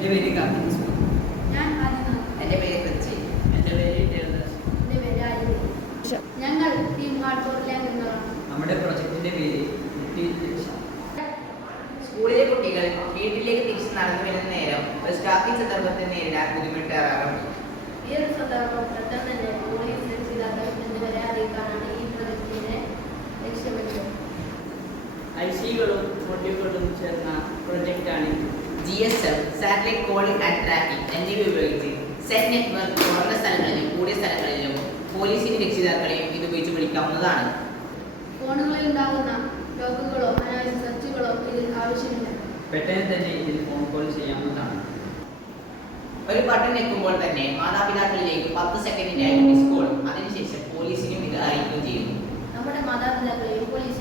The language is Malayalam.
എൻ്റെ പേര് കാർത്തിക്. ഞാൻ ആദിന. എൻ്റെ പേര് പൃഥ്വി. എൻ്റെ പേര് ദേവദാസ്. എൻ്റെ പേര് ആര്യ. ഞങ്ങൾ ടീം ഹാർഡ്കോറിലെ അംഗങ്ങളാണ്. നമ്മുടെ പ്രൊജക്ടിന്റെ പേര് സ്കൂളിലെ കുട്ടികൾ വീട്ടിലേക്ക് തിരിച്ച് നടന്നു വരുന്ന നേരം ഒരു സ്റ്റാഫിംഗ് സന്ദർഭത്തെ നേരിടാൻ ബുദ്ധിമുട്ടാറാറുണ്ട്. ഈ ഒരു സന്ദർഭം പെട്ടെന്ന് തന്നെ പോലീസ് രക്ഷിതാക്കൾ എന്നിവരെ അറിയിക്കാനാണ് ഈ പ്രൊജക്ടിന്റെ ലക്ഷ്യമിട്ടത്. ഐസികളും മൊഡ്യൂളുകളും ചേർന്ന പ്രൊജക്റ്റാണ് GSM, satellite calling and tracking എന്നിവ ഉപയോഗിച്ച് സെറ്റ് നെറ്റ്വർക്ക് കുറഞ്ഞ സ്ഥലങ്ങളിലും കൂടിയ സ്ഥലങ്ങളിലും പോലീസിന്റെ രക്ഷിതാക്കളെയും ഇത് ഉപയോഗിച്ച് വിളിക്കാവുന്നതാണ്. ഫോണുകളിൽ ഉണ്ടാകുന്ന ലോക്കുകളോ അനാവശ്യ സെർച്ചുകളോ ഇതിൽ ആവശ്യമില്ല. പെട്ടെന്ന് തന്നെ ഇതിൽ ഫോൺ കോൾ ചെയ്യാവുന്നതാണ്. ഒരു ബട്ടൺ ഞെക്കുമ്പോൾ തന്നെ മാതാപിതാക്കളിലേക്ക് 10 സെക്കൻഡിനായി മിസ് കോൾ, അതിനുശേഷം പോലീസിനും ഇത് അറിയിക്കുകയും ചെയ്യുന്നു. നമ്മുടെ മാതാപിതാക്കളെയും പോലീസ്